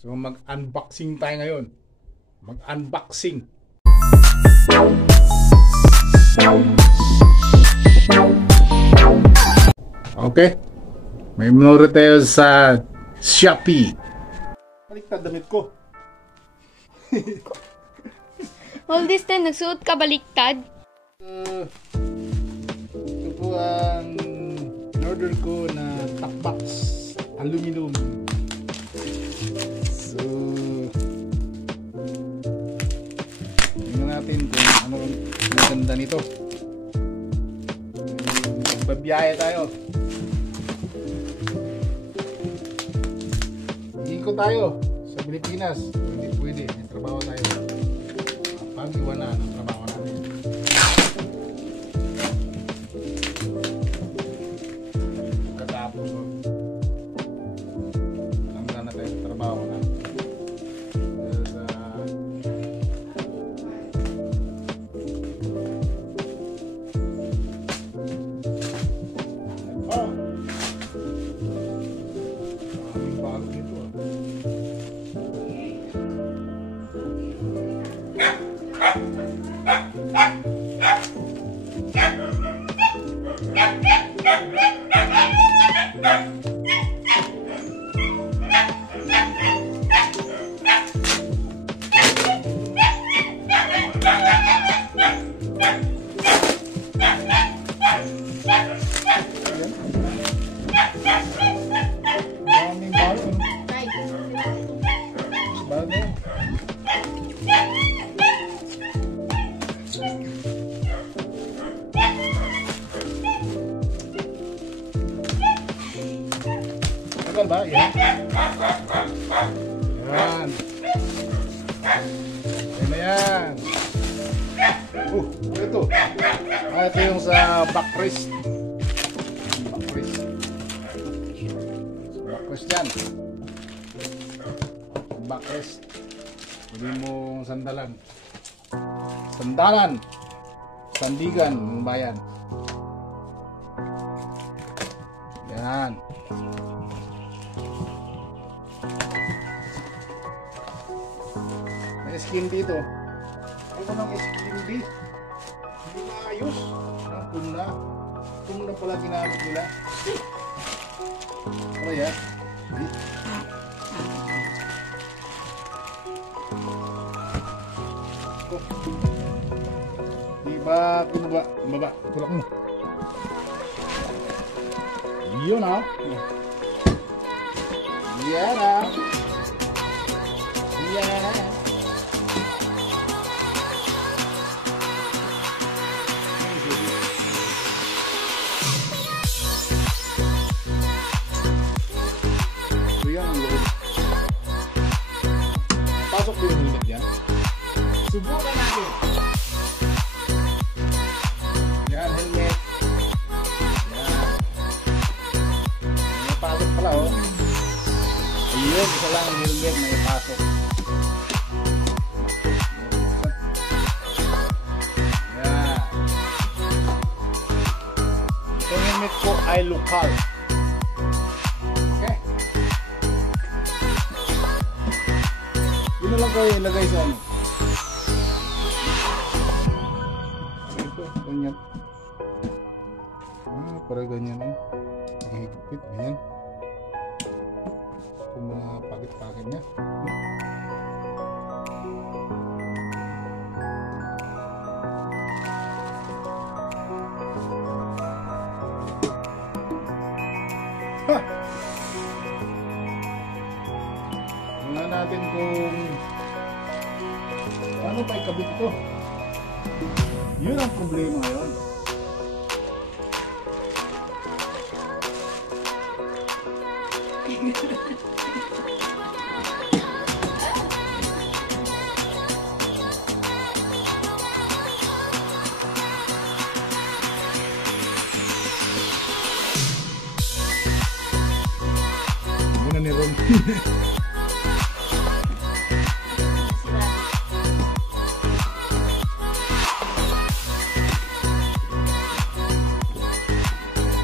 So mag-unboxing tayo ngayon. Mag-unboxing. Okay. May minore tayo sa Shopee. Baliktad damit ko. All this time, nagsuot ka baliktad? Ito po ang in-order ko na top box. Aluminum. So, tingnan natin kung ano ang maganda nito. Magbabiyahe tayo. Ikot tayo sa Pilipinas. Hindi pwede. May trabaho tayo. Pag-iwanan ang trabaho natin. Katapos hanggang na tayo sa trabaho na. Tagal ba? Yan. Yan. Yan na yan. Ito. Ito yung sa backrest. Backrest. Backrest yan. Backrest. Pwede mong sandalan. Sandalan. Sandigan ng bayan. Yan. May skin dito. Ano nang skin dito? Hindi maayos. Ang puna. Puna pala ginamit nila. Ano yan? Diba kumaba? Baba. Tulak mo. Yun ah. Yan ah. Yan. So yan ang loob. Pasok ko yung helmet yan. Subukan natin. Yan, helmet. Pala oh. Ayun, isa lang ang helmet na ipasok. Yan. Itong helmet ko ay lokal. Okay. Yun na lang kayo ilagay sa ano. Ito, ganyan. Para ganyan eh. Higpit, ganyan. Kung mga pagit-pagit niya. Ha! Tingnan natin kung paano pa ikabit ito. Yun ang problema ngayon. Muna ni Ron.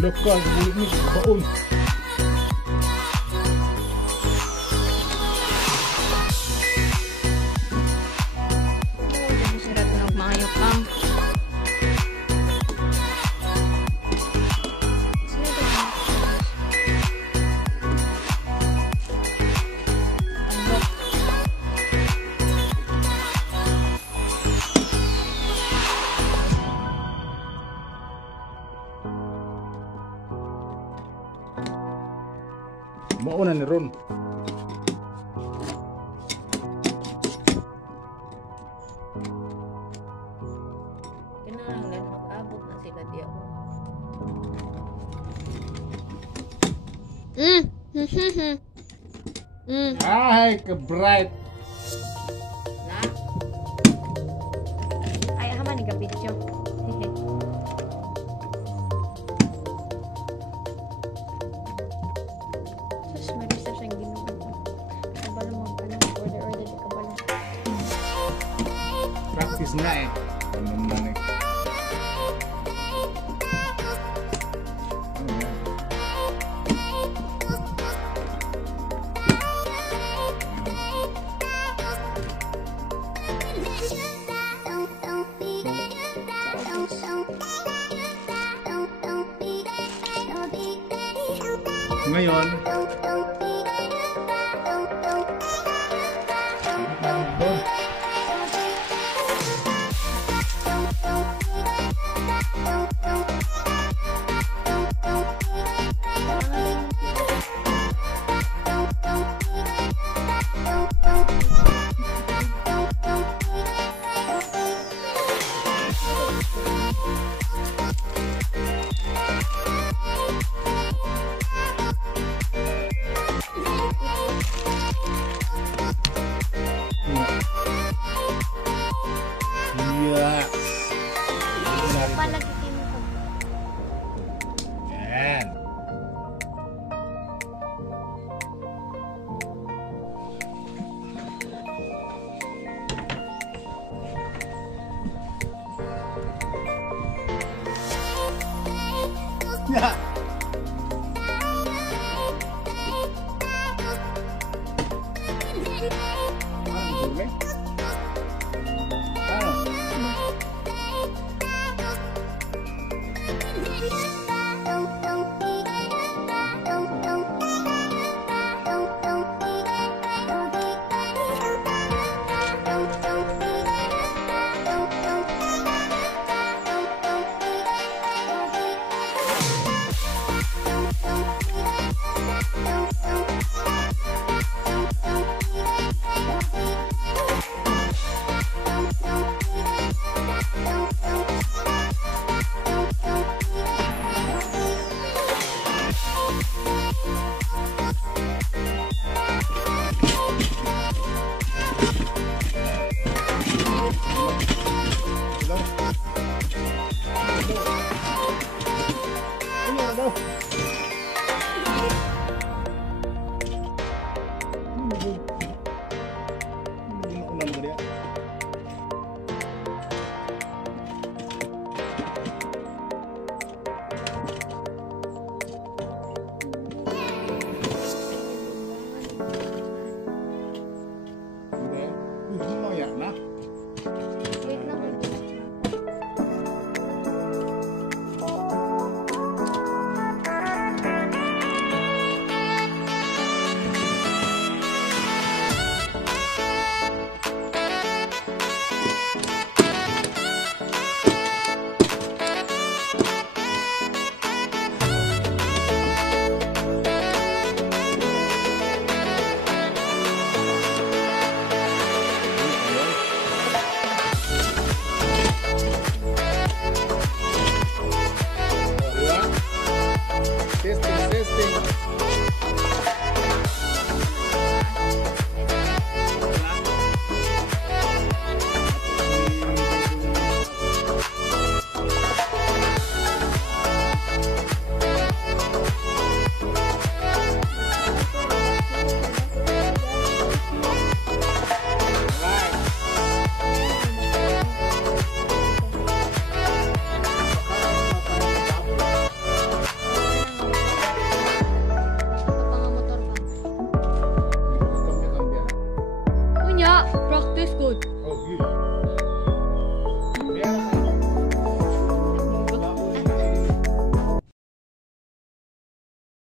Lokal, bulit ni baon. iron. Kinahanglan mag-abot na sila diya. Ay, ka-bright. Na, Ay, hama ni video. Sus, may research ang ginagawa ko. Kabalo mo, order di kabalo. Practice na eh. Ano naman eh. Ano yan? Ngayon, yes. Palagitin ko. Yan. Yeah. Ano? Wait lang. Practice good. Oh, good.